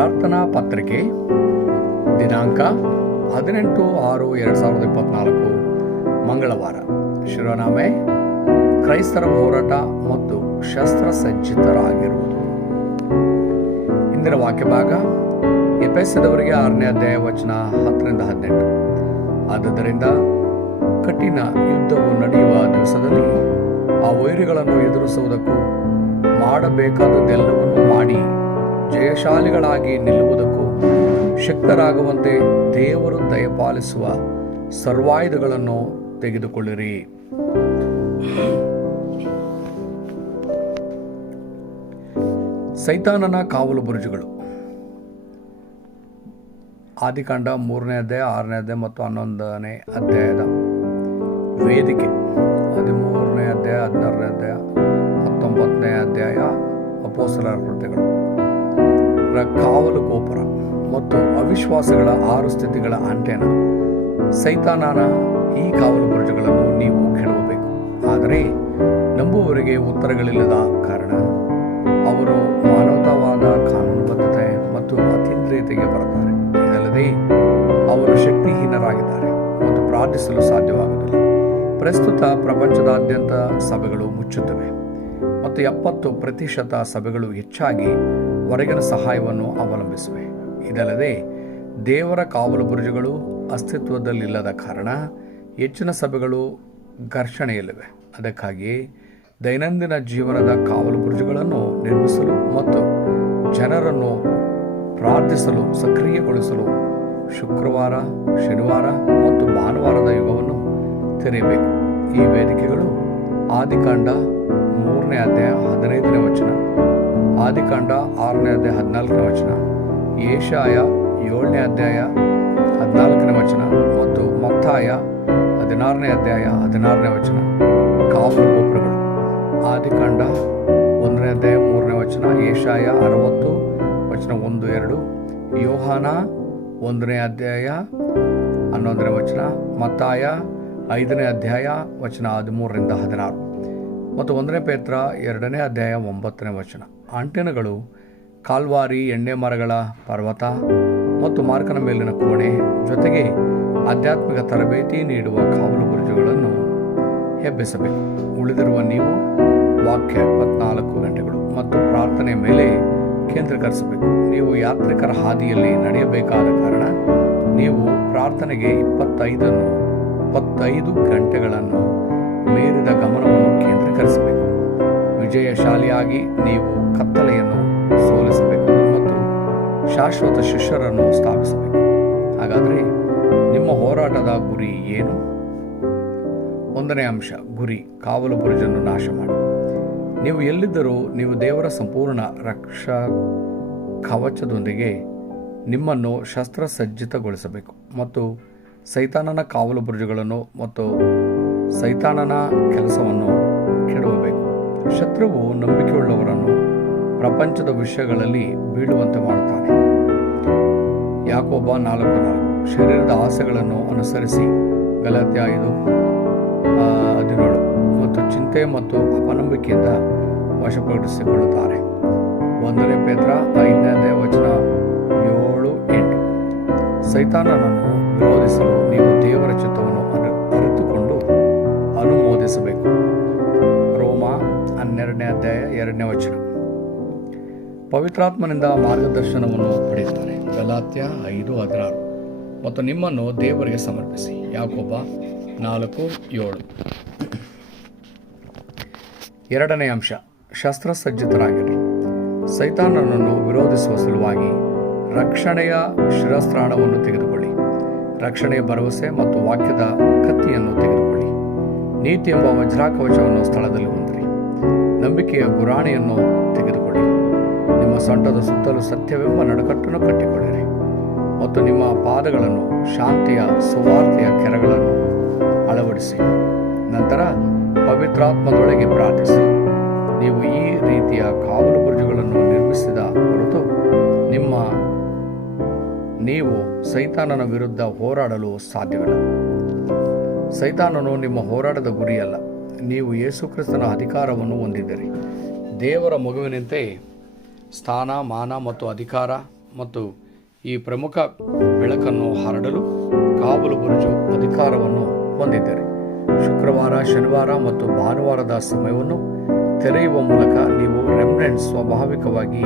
ಪ್ರಾರ್ಥನಾ ಪತ್ರಿಕೆ, ದಿನಾಂಕ ಹದಿನೆಂಟು ಆರು ಎರಡು ಸಾವಿರದ ಇಪ್ಪತ್ನಾಲ್ಕು, ಮಂಗಳವಾರ. ಶಿರೋನಾಮೆ, ಕ್ರೈಸ್ತರ ಹೋರಾಟ ಮತ್ತು ಶಸ್ತ್ರಸಜ್ಜಿತರಾಗಿರುವುದು ಇಂದಿನ ವಾಕ್ಯಭಾಗ ಎಪೆಸದವರಿಗೆ ಆರನೇ ಅಧ್ಯಾಯ ವಚನ ಹತ್ತರಿಂದ ಹದಿನೆಂಟು. ಆದ್ದರಿಂದ ಕಠಿಣ ಯುದ್ಧವು ನಡೆಯುವ ದಿವಸದಲ್ಲಿ ಆ ವೈರಿಗಳನ್ನು ಎದುರಿಸುವುದಕ್ಕೂ ಮಾಡಬೇಕಾದದ್ದೆಲ್ಲವನ್ನು ಮಾಡಿ ಜಯಶಾಲಿಗಳಾಗಿ ನಿಲ್ಲುವುದಕ್ಕೂ ಶಕ್ತರಾಗುವಂತೆ ದೇವರು ದಯಪಾಲಿಸುವ ಸರ್ವಾಯುಧಗಳನ್ನು ತೆಗೆದುಕೊಳ್ಳಿರಿ. ಸೈತಾನನ ಕಾವಲು ಬುರುಜುಗಳು. ಆದಿಕಾಂಡ ಮೂರನೇ ಅಧ್ಯಾಯ, ಆರನೇ ಅಧ್ಯಾಯ ಮತ್ತು ಹನ್ನೊಂದನೇ ಅಧ್ಯಾಯದ ವೇದಿಕೆ. ಹದಿಮೂರನೇ ಅಧ್ಯಾಯ, ಹದಿನಾರನೇ ಅಧ್ಯಾಯ, ಹತ್ತೊಂಬತ್ತನೇ ಅಧ್ಯಾಯ ಅಪೋಸಲರ ಕೃತ್ಯಗಳು. ರ ಕಾವಲು ಗೋಪುರ ಮತ್ತು ಅವಿಶ್ವಾಸಗಳ ಆರು ಸ್ಥಿತಿಗಳ ಆಂಟೆನ. ಸೈತಾನನ ಈ ಕಾವಲು ಬುರುಜುಗಳನ್ನು ನೀವು ಕೆಡವಬೇಕು. ಆದರೆ ನಂಬುವವರಿಗೆ ಉತ್ತರಗಳಿಲ್ಲದ ಕಾರಣ. ಅವರು ಮಾನವತಾವಾದ ಕಾನೂನುಬದ್ಧತೆ ಮತ್ತು ಅತೀಂದ್ರಿಯತೆಗೆ ಬರುತ್ತಾರೆ. ಇದಲ್ಲದೆ ಅವರು ಶಕ್ತಿಹೀನರಾಗಿದ್ದಾರೆ ಮತ್ತು ಪ್ರಾರ್ಥಿಸಲು ಸಾಧ್ಯವಾಗುವುದಿಲ್ಲ. ಪ್ರಸ್ತುತ ಪ್ರಪಂಚದಾದ್ಯಂತ ಸಭೆಗಳು ಮುಚ್ಚುತ್ತವೆ ಮತ್ತು ಎಪ್ಪತ್ತು ಪ್ರತಿಶತ ಸಭೆಗಳು ಹೆಚ್ಚಾಗಿ ಹೊರಗಿನ ಸಹಾಯವನ್ನು ಅವಲಂಬಿಸಿವೆ. ಇದಲ್ಲದೆ ದೇವರ ಕಾವಲು ಬುರುಜುಗಳು ಅಸ್ತಿತ್ವದಲ್ಲಿಲ್ಲದ ಕಾರಣ ಹೆಚ್ಚಿನ ಸಭೆಗಳು ಘರ್ಷಣೆಯಲ್ಲಿವೆ. ಅದಕ್ಕಾಗಿ ದೈನಂದಿನ ಜೀವನದ ಕಾವಲು ಬುರುಜುಗಳನ್ನು ನಿರ್ಮಿಸಲು ಮತ್ತು ಜನರನ್ನು ಪ್ರಾರ್ಥಿಸಲು, ಸಕ್ರಿಯಗೊಳಿಸಲು ಶುಕ್ರವಾರ, ಶನಿವಾರ ಮತ್ತು ಭಾನುವಾರದ ಯುಗವನ್ನು ತೆರೆಯಬೇಕು. ಈ ವೇದಿಕೆಗಳು ಆದಿಕಾಂಡ ಮೂರನೇ ಅಧ್ಯಾಯ ಹದಿನೈದನೇ ವಚನ. ಆದಿಕಾಂಡ ಆರನೇ ಅಧ್ಯಾಯ ಹದಿನಾಲ್ಕನೇ ವಚನ, ಏಷಾಯ ಏಳನೇ ಅಧ್ಯಾಯ ಹದಿನಾಲ್ಕನೇ ವಚನ ಮತ್ತು ಮತ್ತಾಯ ಹದಿನಾರನೇ ಅಧ್ಯಾಯ ಹದಿನಾರನೇ ವಚನ. ಕಾವಲು ಗೋಪುರಗಳು. ಆದಿಕಾಂಡ ಒಂದನೇ ಅಧ್ಯಾಯ ಮೂರನೇ ವಚನ, ಏಷಾಯ ಅರವತ್ತು, ವಚನ ಒಂದು, ಎರಡು, ಯೋಹಾನ ಒಂದನೇ ಅಧ್ಯಾಯ ಹನ್ನೊಂದನೇ ವಚನ, ಮತ್ತಾಯ ಐದನೇ ಅಧ್ಯಾಯ ವಚನ ಹದಿಮೂರರಿಂದ ಹದಿನಾರು. ಮತ್ತು ಒಂದನೇ ಪೇತ್ರ ಎರಡನೇ ಅಧ್ಯಾಯ ಒಂಬತ್ತನೇ ವಚನ. ಆಂಟೆನಗಳು ಕಾಲ್ವಾರಿ, ಎಣ್ಣೆ ಮರಗಳ ಪರ್ವತ ಮತ್ತು ಮಾರ್ಕನ ಮೇಲಿನ ಕೋಣೆ ಜೊತೆಗೆ ಆಧ್ಯಾತ್ಮಿಕ ತರಬೇತಿ ನೀಡುವ ಕಾವಲು ಬುರುಜುಗಳನ್ನು ಹೆಬ್ಬಿಸಬೇಕು. ಉಳಿದಿರುವ ನೀವು ವಾಕ್ಯ ಇಪ್ಪತ್ನಾಲ್ಕು ಗಂಟೆಗಳು ಮತ್ತು ಪ್ರಾರ್ಥನೆ ಮೇಲೆ ಕೇಂದ್ರೀಕರಿಸಬೇಕು. ನೀವು ಯಾತ್ರಿಕರ ಹಾದಿಯಲ್ಲಿ ನಡೆಯಬೇಕಾದ ಕಾರಣ ನೀವು ಪ್ರಾರ್ಥನೆಗೆ ಇಪ್ಪತ್ತೈದನ್ನು, ಇಪ್ಪತ್ತೈದು ಗಂಟೆಗಳನ್ನು ಮೀರಿದ ಗಮನವನ್ನು ಕೇಂದ್ರೀಕರಿಸಬೇಕು. ವಿಜಯಶಾಲಿಯಾಗಿ ನೀವು ಕತ್ತಲೆಯನ್ನು ಸೋಲಿಸಬೇಕು ಮತ್ತು ಶಾಶ್ವತ ಶಿಷ್ಯರನ್ನು ಸ್ಥಾಪಿಸಬೇಕು. ಹಾಗಾದರೆ ನಿಮ್ಮ ಹೋರಾಟದ ಗುರಿ ಏನು? ಒಂದನೇ ಅಂಶ, ಗುರಿ, ಕಾವಲು ಬುರುಜನ್ನು ನಾಶ ಮಾಡಿ. ನೀವು ಎಲ್ಲಿದ್ದರೂ ನೀವು ದೇವರ ಸಂಪೂರ್ಣ ರಕ್ಷಾ ಕವಚದೊಂದಿಗೆ ನಿಮ್ಮನ್ನು ಶಸ್ತ್ರಸಜ್ಜಿತಗೊಳಿಸಬೇಕು ಮತ್ತು ಸೈತಾನನ ಕಾವಲು ಬುರುಜುಗಳನ್ನು ಮತ್ತು ಸೈತಾನನ ಕೆಲಸವನ್ನು ಕೆಡವಬೇಕು. ಶತ್ರುವು ನಂಬಿಕೆಯುಳ್ಳವರನ್ನು ಪ್ರಪಂಚದ ವಿಷಯಗಳಲ್ಲಿ ಬೀಳುವಂತೆ ಮಾಡುತ್ತಾನೆ. ಯಾಕೊಬ್ಬ ನಾಲ್ಕು ನಾಲ್ಕು ಶರೀರದ ಆಸೆಗಳನ್ನು ಅನುಸರಿಸಿ ಗಲಾತ್ಯ ಐದು ಹದಿನೇಳು ಮತ್ತು ಚಿಂತೆ ಮತ್ತು ಅಪನಂಬಿಕೆಯಿಂದ ವಶಪಡಿಸಿಕೊಳ್ಳುತ್ತಾರೆ. ಒಂದನೇ ಪೇತ್ರ ಐದನೇ ವಚನ ಏಳು ಎಂಟು. ಸೈತಾನನನ್ನು ವಿರೋಧಿಸಲು ನೀವು ದೇವರ ಚಿತ್ತವನ್ನು ಅನುಮೋದಿಸಬೇಕು ರೋಮ ಹನ್ನೆರಡನೇ ಅಧ್ಯಾಯ ಎರಡನೇ ವಚನ. ಪವಿತ್ರಾತ್ಮನಿಂದ ಮಾರ್ಗದರ್ಶನವನ್ನು ಪಡೆಯುತ್ತಾರೆ ಗಲಾತ್ಯ ಐದು ಹದಿನಾರು. ಮತ್ತು ನಿಮ್ಮನ್ನು ದೇವರಿಗೆ ಸಮರ್ಪಿಸಿ. ಯಾಕೊಬ್ಬ ನಾಲ್ಕು ಏಳು. ಎರಡನೇ ಅಂಶ. ಶಸ್ತ್ರಸಜ್ಜಿತರಾಗಿರಿ. ಸೈತಾನನನ್ನು ವಿರೋಧಿಸುವ ಸಲುವಾಗಿ ರಕ್ಷಣೆಯ ಶಿರಸ್ತ್ರಾಣವನ್ನು ತೆಗೆದುಕೊಳ್ಳಿ. ರಕ್ಷಣೆಯ ಭರವಸೆ ಮತ್ತು ವಾಕ್ಯದ ಕತ್ತಿಯನ್ನು ತೆಗೆದುಕೊಳ್ಳಿ. ನೀತಿ ಎಂಬ ವಜ್ರಾಕವಚವನ್ನು ಸ್ಥಳದಲ್ಲಿ ಹೊಂದಿರಿ. ನಂಬಿಕೆಯ ಗುರಾಣಿಯನ್ನು ತೆಗೆದುಕೊಳ್ಳಿ. ನಿಮ್ಮ ಸೊಂಟದ ಸುತ್ತಲೂ ಸತ್ಯವೆಂಬ ನಡುಕಟ್ಟನ್ನು ಕಟ್ಟಿಕೊಳ್ಳಿರಿ. ಮತ್ತು ನಿಮ್ಮ ಪಾದಗಳನ್ನು ಶಾಂತಿಯ ಸುವಾರ್ತೆಯ ಕೆರಗಳನ್ನು ಅಳವಡಿಸಿ. ನಂತರ ಪವಿತ್ರಾತ್ಮದೊಳಗೆ ಪ್ರಾರ್ಥಿಸಿ. ನೀವು ಈ ರೀತಿಯ ಕಾವಲು ಬುರುಜುಗಳನ್ನು ನಿರ್ಮಿಸಿದ ಹೊರತು ನಿಮ್ಮ ನೀವು ಸೈತಾನನ ವಿರುದ್ಧ ಹೋರಾಡಲು ಸಾಧ್ಯವಿಲ್ಲ. ಸೈತಾನನು ನಿಮ್ಮ ಹೋರಾಟದ ಗುರಿಯಲ್ಲ. ನೀವು ಯೇಸುಕ್ರಿಸ್ತನ ಅಧಿಕಾರವನ್ನು ಹೊಂದಿದ್ದೀರಿ. ದೇವರ ಮಗುವಿನಂತೆ ಸ್ಥಾನ, ಮಾನ ಮತ್ತು ಅಧಿಕಾರ ಮತ್ತು ಈ ಪ್ರಮುಖ ಬೆಳಕನ್ನು ಹರಡಲು ಕಾವಲು ಬುರುಜು ಅಧಿಕಾರವನ್ನು ಹೊಂದಿದ್ದೀರಿ. ಶುಕ್ರವಾರ, ಶನಿವಾರ ಮತ್ತು ಭಾನುವಾರದ ಸಮಯವನ್ನು ತೆರೆಯುವ ಮೂಲಕ ನೀವು ರೆಮ್ನೆಂಟ್ ಸ್ವಾಭಾವಿಕವಾಗಿ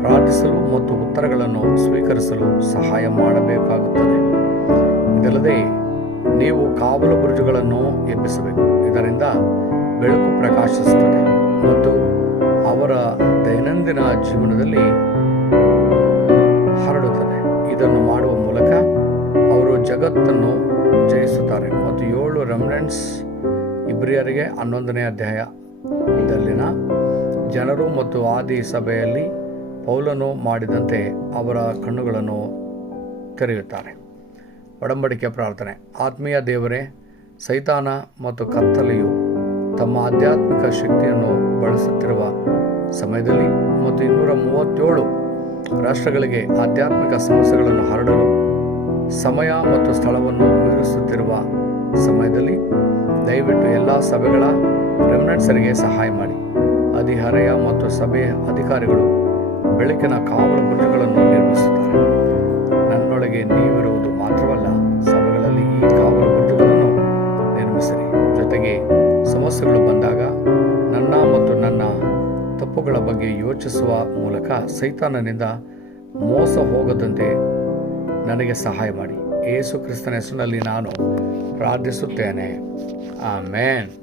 ಪ್ರಾರ್ಥಿಸಲು ಮತ್ತು ಉತ್ತರಗಳನ್ನು ಸ್ವೀಕರಿಸಲು ಸಹಾಯ ಮಾಡಬೇಕಾಗುತ್ತದೆ. ಇದಲ್ಲದೆ ನೀವು ಕಾವಲು ಬುರುಜುಗಳನ್ನು ಎಬ್ಬಿಸಬೇಕು. ಇದರಿಂದ ಬೆಳಕು ಪ್ರಕಾಶಿಸುತ್ತದೆ ಮತ್ತು ಅವರ ದೈನಂದಿನ ಜೀವನದಲ್ಲಿ ಹರಡುತ್ತದೆ. ಇದನ್ನು ಮಾಡುವ ಮೂಲಕ ಅವರು ಜಗತ್ತನ್ನು ಜಯಿಸುತ್ತಾರೆ. ಮತ್ತು ಏಳು ರೆಮನೆಂಟ್ಸ್ ಇಬ್ರಿಯರಿಗೆ ಹನ್ನೊಂದನೇ ಅಧ್ಯಾಯದಲ್ಲಿನ ಜನರು ಮತ್ತು ಆದಿ ಸಭೆಯಲ್ಲಿ ಪೌಲನು ಮಾಡಿದಂತೆ ಅವರ ಕಣ್ಣುಗಳನ್ನು ತೆರೆಯುತ್ತಾರೆ. ಒಡಂಬಡಿಕೆ ಪ್ರಾರ್ಥನೆ. ಆತ್ಮೀಯ ದೇವರೇ, ಸೈತಾನ ಮತ್ತು ಕತ್ತಲೆಯು ತಮ್ಮ ಆಧ್ಯಾತ್ಮಿಕ ಶಕ್ತಿಯನ್ನು ಬಳಸುತ್ತಿರುವ ಸಮಯದಲ್ಲಿ ಮತ್ತು ಇನ್ನೂರ ಮೂವತ್ತೇಳು ರಾಷ್ಟ್ರಗಳಿಗೆ ಆಧ್ಯಾತ್ಮಿಕ ಸಮಸ್ಯೆಗಳನ್ನು ಹರಡಲು ಸಮಯ ಮತ್ತು ಸ್ಥಳವನ್ನು ಮೀರಿಸುತ್ತಿರುವ ಸಮಯದಲ್ಲಿ ದಯವಿಟ್ಟು ಎಲ್ಲ ಸಭೆಗಳ ರೆಮ್ನೆಂಟ್ಸರಿಗೆ ಸಹಾಯ ಮಾಡಿ. ಅಧಿಹರೆಯ ಮತ್ತು ಸಭೆಯ ಅಧಿಕಾರಿಗಳು ಬೆಳಕಿನ ಕಾವಲು ನಿರ್ಮಿಸುತ್ತಾರೆ ನನ್ನೊಳಗೆ ನೀವಿರುವುದು ಮಾತ್ರವಲ್ಲ, ಸಭೆಗಳಲ್ಲಿ ಈ ಕಾವಲು ನಿರ್ಮಿಸಿ ನಿರ್ಮಿಸಿರಿ. ಜೊತೆಗೆ ಸಮಸ್ಯೆಗಳು ಬಂದಾಗ ನನ್ನ ಮತ್ತು ನನ್ನ ತಪ್ಪುಗಳ ಬಗ್ಗೆ ಯೋಚಿಸುವ ಮೂಲಕ ಸೈತಾನನಿಂದ ಮೋಸ ಹೋಗದಂತೆ ನನಗೆ ಸಹಾಯ ಮಾಡಿ. ಯೇಸು ಕ್ರಿಸ್ತನ ಹೆಸರಿನಲ್ಲಿ ನಾನು ಪ್ರಾರ್ಥಿಸುತ್ತೇನೆ. ಆಮೇನ್.